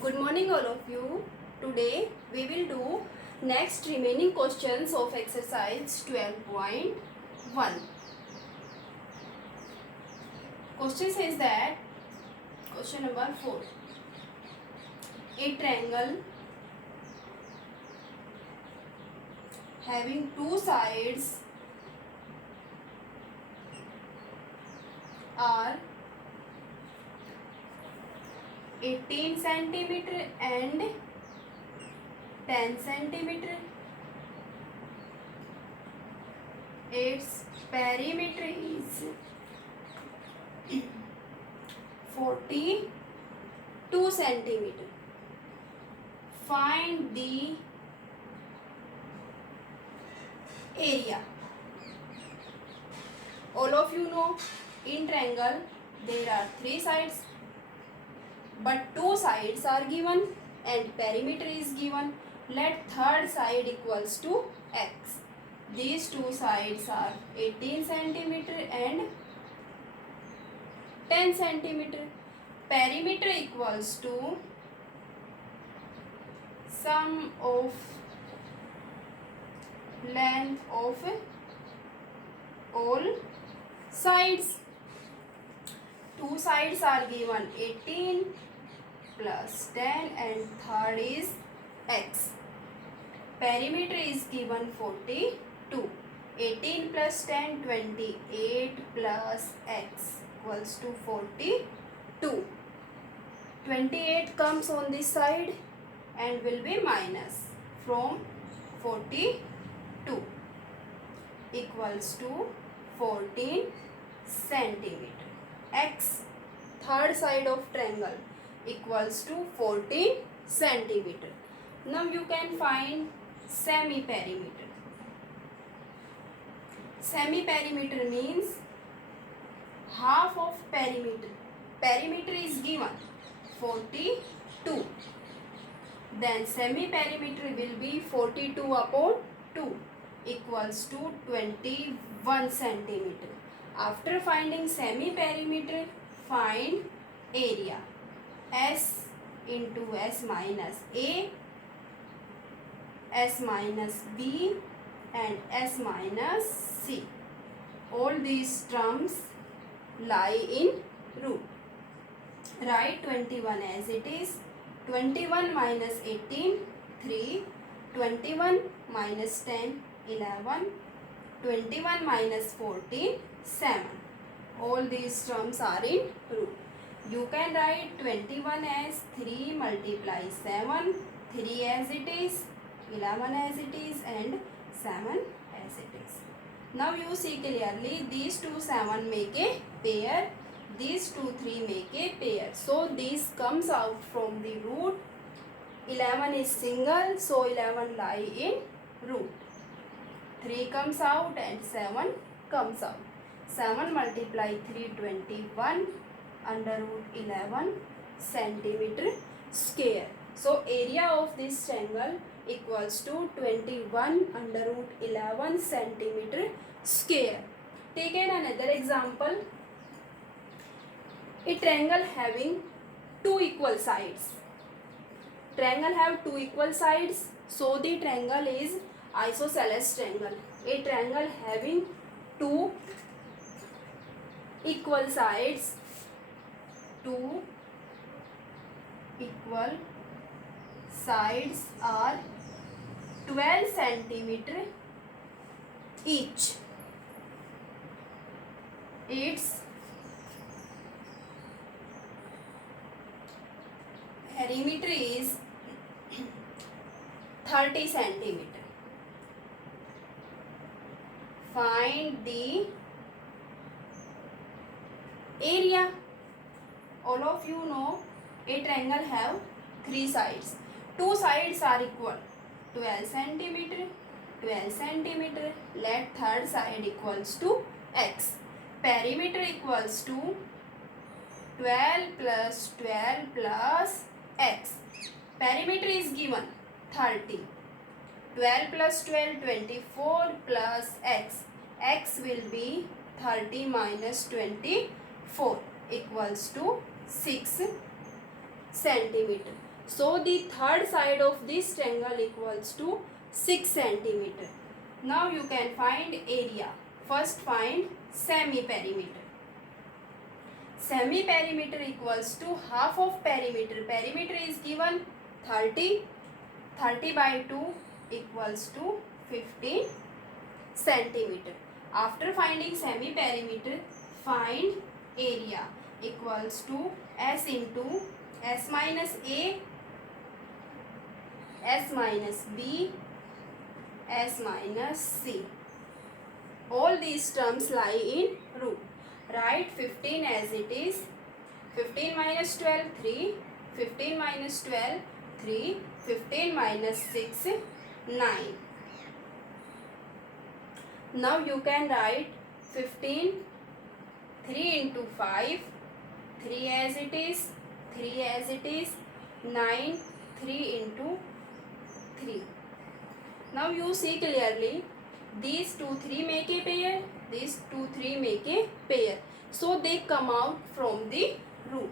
Good morning all of you. Today we will do next remaining questions of exercise 12.1. Question says that question number 4. A triangle having two sides are 18 centimeter and 10 centimeter. Its perimeter is 42 centimeter. Find the area. All of you know in triangle there are three sides, but two sides are given and perimeter is given. Let third side equals to x. These two sides are 18 centimeter and 10 centimeter. Perimeter equals to sum of length of all sides. Two sides are given 18 plus 10 and third is x. Perimeter is given 42. 18 plus 10 28 plus x equals to 42. 28 comes on this side and will be minus from 42 equals to 14 centimeter. X, third side of triangle, equals to 14 centimeter. Now you can find semi-perimeter. Semi-perimeter means half of perimeter. Perimeter is given 42. Then semi-perimeter will be 42 upon 2 equals to 21 centimeter. After finding semi-perimeter, find area. S into S minus A, S minus B and S minus C. All these terms lie in root. Write 21 as it is. 21 minus 18, 3. 21 minus 10, 11. 21 minus 14, 7. All these terms are in root. You can write 21 as 3 multiply 7, 3 as it is, 11 as it is and 7 as it is. Now you see clearly these two 7 make a pair, these two 3 make a pair. So this comes out from the root. 11 is single, so 11 lie in root. 3 comes out and 7 comes out. 7 multiply 3 21 under root 11 centimeter square. So area of this triangle equals to 21 under root 11 centimeter square. Take another example. A triangle having two equal sides. Triangle have two equal sides, so the triangle is isosceles triangle. A triangle having two equal sides, two equal sides are 12 centimeter each. Its perimeter is 30 centimeter. Find the area. All of you know a triangle have three sides. Two sides are equal. 12 centimeter, 12 centimeter. Let third side equals to x. Perimeter equals to 12 plus 12 plus x. Perimeter is given 30. 12 plus 12 24 plus x. X will be 30 minus 24 equals to 6 centimeter. So the third side of this triangle equals to 6 centimeter. Now you can find area. First find semi-perimeter. Semi-perimeter equals to half of perimeter. Perimeter is given 30. 30 by 2 equals to 15 centimeter. After finding semi-perimeter, find area equals to S into S minus A, S minus B, S minus C. All these terms lie in root. Write 15 as it is. 15 minus 12, 3. 15 minus 12, 3. 15 minus 6, 9. Now you can write 15, 3 into 5, 3 as it is, 3 as it is, 9, 3 into 3. Now you see clearly, these 2, 3 make a pair, these 2, 3 make a pair. So they come out from the root.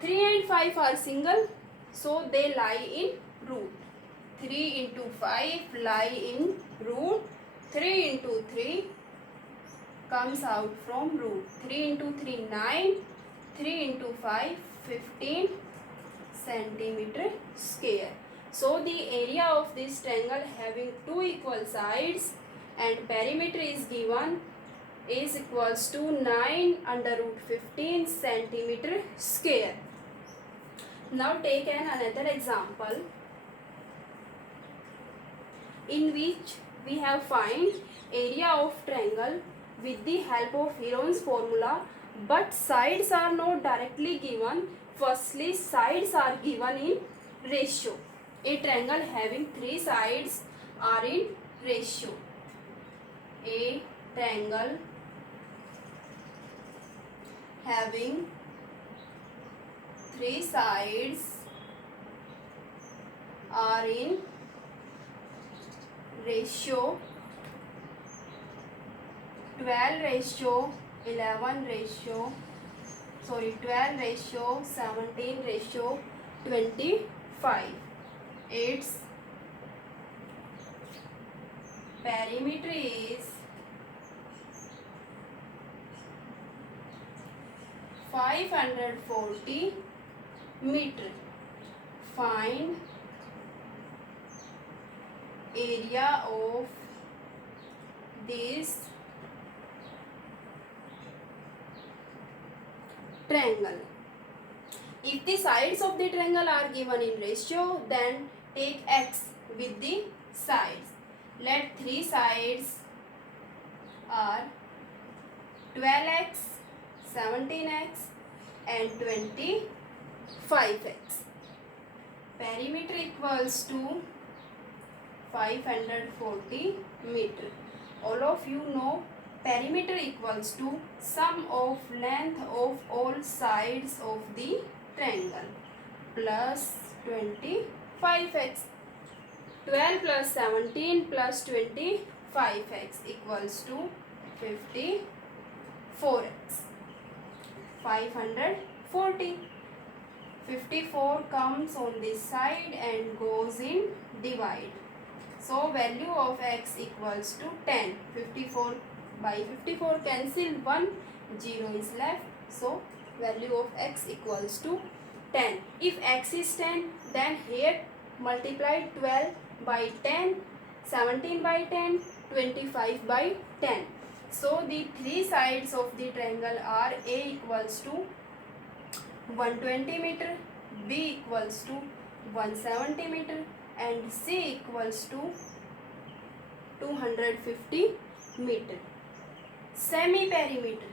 3 and 5 are single, so they lie in root. 3 into 5 lie in root. 3 into 3 comes out from root. 3 into 3, 9. 3 into 5, 15 centimeter square. So the area of this triangle having two equal sides and perimeter is given is equals to 9 under root 15 centimeter square. Now take another example in which we have find area of triangle with the help of Heron's formula, but sides are not directly given. Firstly, sides are given in ratio. A triangle having 3 sides are in ratio. A triangle having 3 sides are in ratio 12 ratio 11 ratio 12 ratio 17 ratio 25. Its perimeter is 540 meter. Find area of this triangle. If the sides of the triangle are given in ratio, then take x with the sides. Let 3 sides are 12x, 17x and 25x. Perimeter equals to 540 meter. All of you know perimeter equals to sum of length of all sides of the triangle plus 25x. 12 plus 17 plus 25x equals to 54x. 540. 54 comes on this side and goes in divide. So value of x equals to 10. 54 by 54 cancel, 1 0 is left. So value of x equals to 10. If x is 10, then here multiply 12 by 10, 17 by 10, 25 by 10. So the 3 sides of the triangle are A equals to 120 meter, B equals to 170 meter and C equals to 250 meter. Semi-perimeter.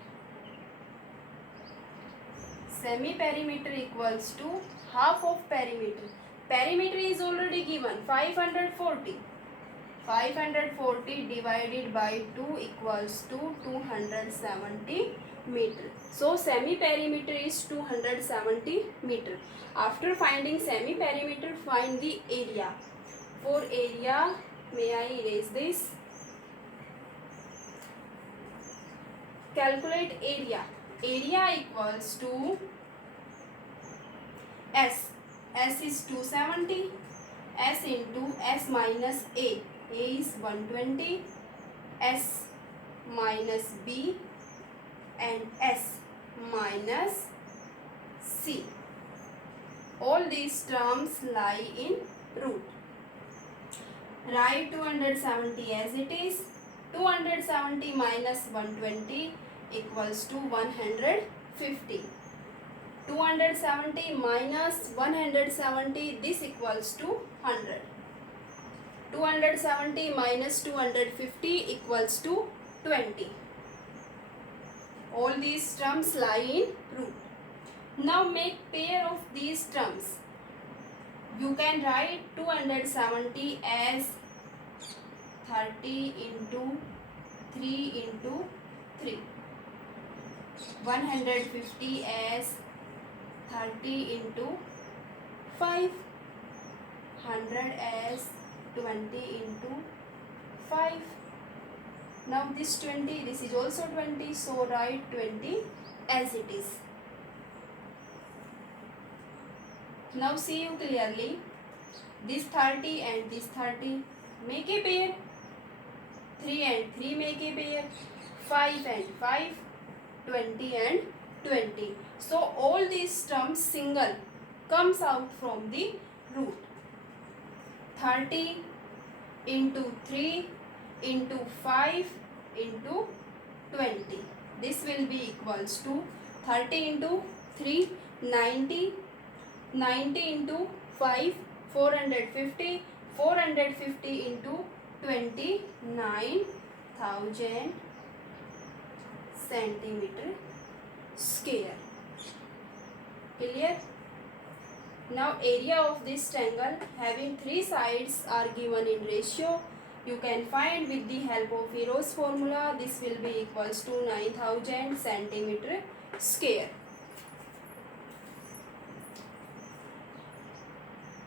Semi-perimeter equals to half of perimeter. Perimeter is already given 540. 540 divided by 2 equals to 270 meter. So semi-perimeter is 270 meter. After finding semi-perimeter, find the area. For area, may I erase this? Calculate area. Area equals to S. S is 270, S into S minus A is 120, S minus B and S minus C. All these terms lie in root. Write 270 as it is. 270 minus 120 equals to 150. 270 minus 170, this equals to 100. 270 minus 250 equals to 20. All these terms lie in root. Now make pair of these terms. You can write 270 as 30 into 3 into 3. 150 as 30 into 5. 100 as 20 into 5. Now this 20, this is also 20, so write 20 as it is. Now see you clearly. This 30 and this 30 make a pair. 3 and 3 make a pair. 5 and 5, 20 and 20. So all these terms single comes out from the root. 30 into 3 into 5 into 20. This will be equals to 30 into 3, 90. 90 into 5, 450. 450 into 20, 9,000 centimeter square. Clear? Now area of this triangle having 3 sides are given in ratio. You can find with the help of Hero's formula. This will be equals to 9,000 centimeter square.